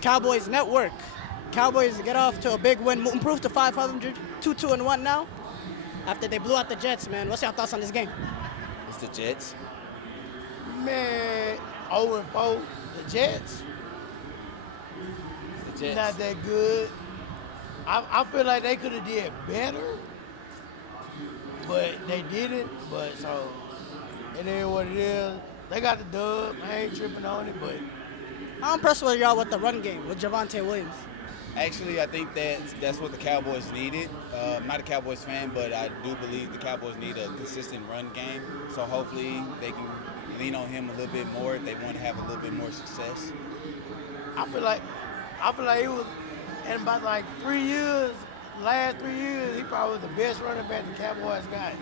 Cowboys Network. Cowboys get off to a big win, improve to 500, 2-2-1 now. After they blew out the Jets, man. What's your thoughts on this game? It's the Jets. Man, 0-4, the Jets, It's the Jets. not that good. I feel like they could have did better, but they didn't. But so, it is what it is. They got the dub. I ain't tripping on it, but How impressed were y'all with the run game with Javonte Williams? Actually, I think that's what the Cowboys needed. I'm not a Cowboys fan, but I do believe the Cowboys need a consistent run game. So hopefully they can lean on him a little bit more if they want to have a little bit more success. I feel like he was in about like 3 years. Last 3 years, he probably was the best running back the Cowboys got.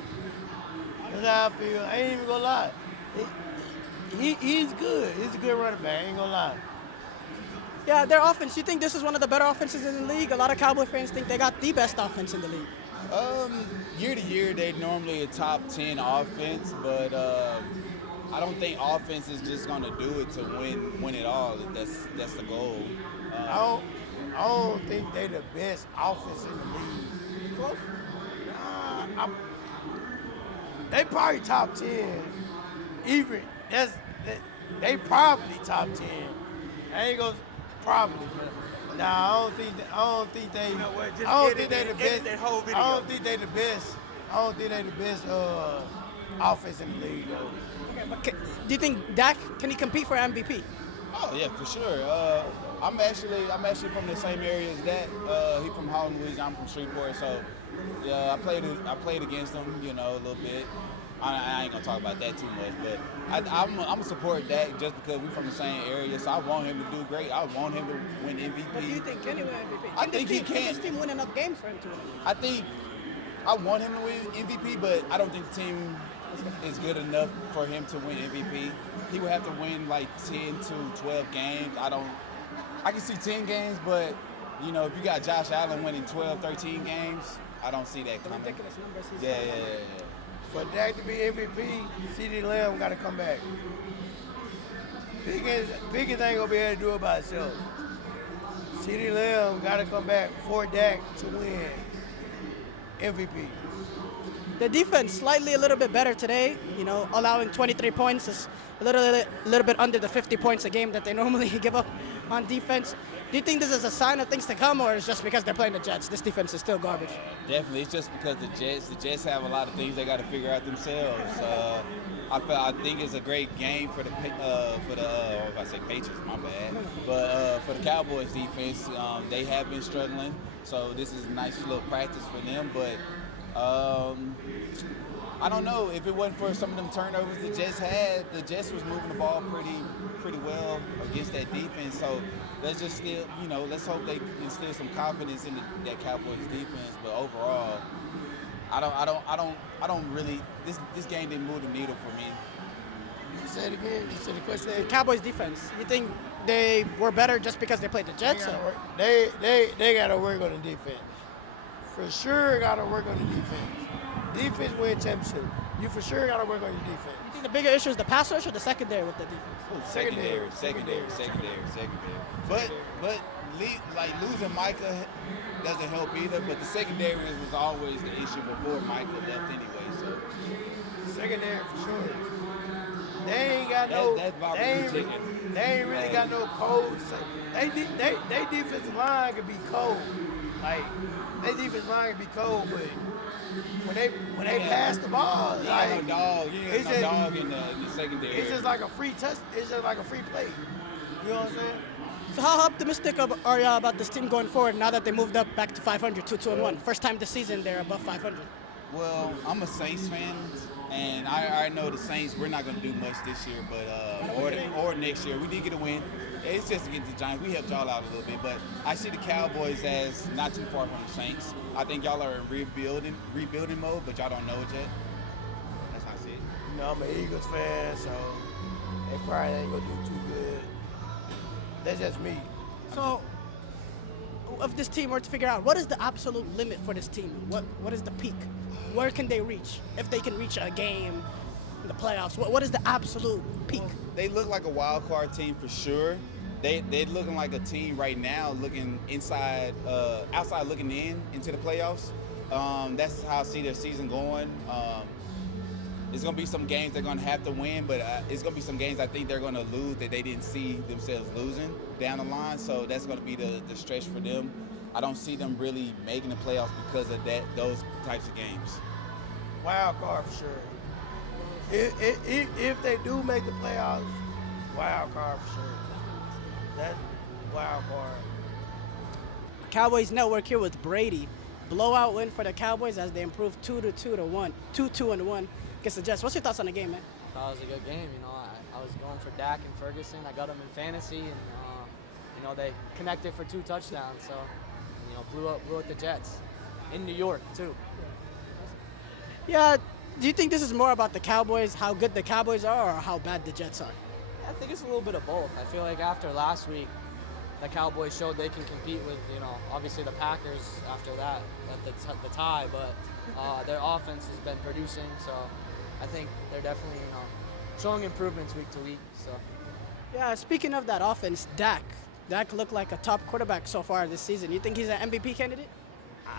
That's how I feel. I ain't even gonna lie. He's good. He's a good running back. I ain't gonna lie. Yeah, their offense. You think this is one of the better offenses in the league? A lot of Cowboy fans think they got the best offense in the league. Year to year, they're normally a top 10 offense, but I don't think offense is just going to do it to win it all. That's the goal. I don't think they the best offense in the league. They probably top 10. Even they probably top 10. I ain't gonna probably, but nah, I don't think they. You know what, just I don't edit think they the that- edit best. that whole video. I don't think they the best. I don't think they the best offense in the league though. Okay, but do you think Dak can he compete for MVP? Oh yeah, for sure. I'm actually from the same area as that. He from Holland, Louisiana. I'm from Shreveport, so yeah, I played against him, a little bit. I ain't gonna talk about that too much, but I'm gonna support Dak just because we're from the same area. So I want him to do great. I want him to win MVP. But do you think can he win MVP? I think he Can can. this team win enough games for him to win? I think I want him to win MVP, but I don't think the team is good enough for him to win MVP. He would have to win like 10 to 12 games. I can see 10 games, but if you got Josh Allen winning 12, 13 games, I don't see that coming. Ridiculous numbers. Yeah. For Dak to be MVP, CeeDee Lamb got to come back. Pickens ain't gonna be able to do it by himself. CeeDee Lamb got to come back for Dak to win MVP. The defense slightly a little bit better today. Allowing 23 points is a little bit under the 50 points a game that they normally give up on defense. Do you think this is a sign of things to come, or is it just because they're playing the Jets? This defense is still garbage. Definitely, it's just because the Jets have a lot of things they got to figure out themselves. I think it's a great game for the I say Patriots, my bad, but for the Cowboys defense, they have been struggling. So this is a nice little practice for them, but. I don't know if it wasn't for some of them turnovers the Jets had. The Jets was moving the ball pretty well against that defense. So let's just still, let's hope they instill some confidence in that Cowboys defense. But overall, I don't really. This game didn't move the needle for me. You say it again. You said the question. The Cowboys defense. You think they were better just because they played the Jets? They got to work on the defense. For sure, got to work on the defense. Defense win championship. You for sure got to work on your defense. You think the bigger issue is the pass rush or the secondary with the defense? Secondary. But losing Micah doesn't help either. But the secondary was always the issue before Micah left anyway. So secondary for sure. They ain't got no. They ain't really got no cold. They defensive line could be cold. Like they defensive line could be cold, but when they pass the ball, you like ain't no dog. You ain't no dog in the secondary. It's just like a free touch. It's just like a free play. You know what I'm saying? So how optimistic are y'all about this team going forward now that they moved up back to 500, 2-2-1? First time this season they're above 500. Well, I'm a Saints fan, and I know the Saints. We're not going to do much this year, but or next year. We did get a win. It's just against the Giants. We helped y'all out a little bit, but I see the Cowboys as not too far from the Saints. I think y'all are in rebuilding mode, but y'all don't know it yet. That's how I see it. I'm an Eagles fan, so they probably ain't gonna do too good. That's just me. So, if this team were to figure out what is the absolute limit for this team, what is the peak? Where can they reach? If they can reach a game in the playoffs, what is the absolute peak? They look like a wild card team for sure. they're looking like a team right now, looking outside looking into the playoffs. That's how I see their season going. It's going to be some games they're going to have to win, but it's going to be some games I think they're going to lose that they didn't see themselves losing down the line. So that's going to be the stretch for them. I don't see them really making the playoffs because of those types of games. Wild card for sure. If they do make the playoffs, wild card for sure. That wild card. Cowboys Network here with Brady. Blowout win for the Cowboys as they improved 2-1 against the Jets. What's your thoughts on the game, man? I thought it was a good game. I was going for Dak and Ferguson. I got them in fantasy, and they connected for 2 touchdowns. So, blew up the Jets in New York too. Yeah, do you think this is more about the Cowboys, how good the Cowboys are, or how bad the Jets are? I think it's a little bit of both. I feel like after last week, the Cowboys showed they can compete with, obviously the Packers after that, at the tie, but their offense has been producing, so I think they're definitely, showing improvements week to week. So. Yeah, speaking of that offense, Dak looked like a top quarterback so far this season. You think he's an MVP candidate?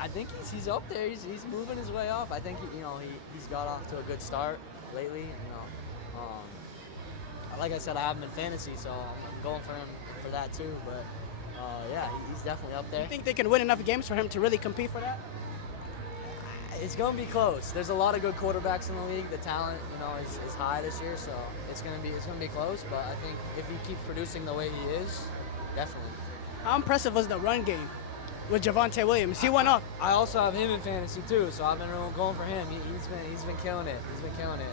I think he's up there. He's moving his way up. I think he's got off to a good start lately. Like I said, I have him in fantasy, so I'm going for him for that too. But yeah, he's definitely up there. You think they can win enough games for him to really compete for that? It's going to be close. There's a lot of good quarterbacks in the league. The talent, is high this year, so it's going to be close. But I think if he keeps producing the way he is, definitely. How impressive was the run game with Javonte Williams? He went off. I also have him in fantasy too, so I've been going for him. He's been killing it. He's been killing it.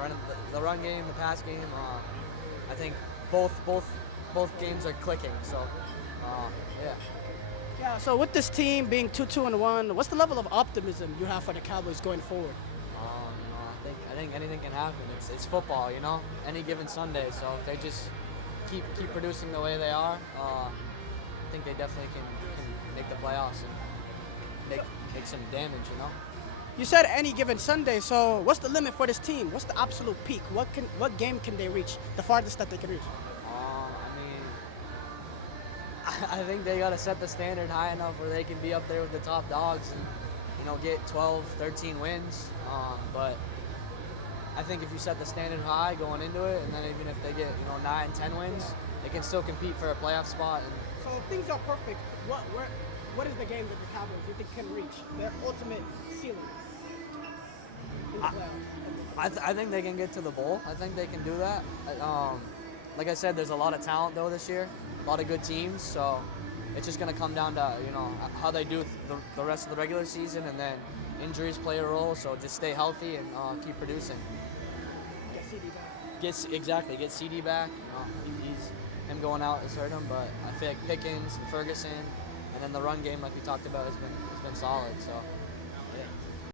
Running the run game, the pass game. I think both games are clicking. So yeah. Yeah. So with this team being 2-1, what's the level of optimism you have for the Cowboys going forward? I think anything can happen. It's football, any given Sunday. So if they just keep producing the way they are, I think they definitely can make the playoffs and make some damage. You said any given Sunday. So what's the limit for this team? What's the absolute peak? What game can they reach? The farthest that they can reach? I think they got to set the standard high enough where they can be up there with the top dogs and get 12, 13 wins. But I think if you set the standard high going into it, and then even if they get 9, 10 wins, they can still compete for a playoff spot. So if things are perfect, what is the game that the Cowboys you think can reach their ultimate ceiling in the playoffs? I think they can get to the bowl. I think they can do that. Like I said, there's a lot of talent though this year, a lot of good teams. So it's just going to come down to how they do the rest of the regular season, and then injuries play a role. So just stay healthy and keep producing. Get CD back. Get CD back. Him going out has hurt him, but I feel like Pickens and Ferguson, and then the run game, like we talked about, has been solid. So yeah.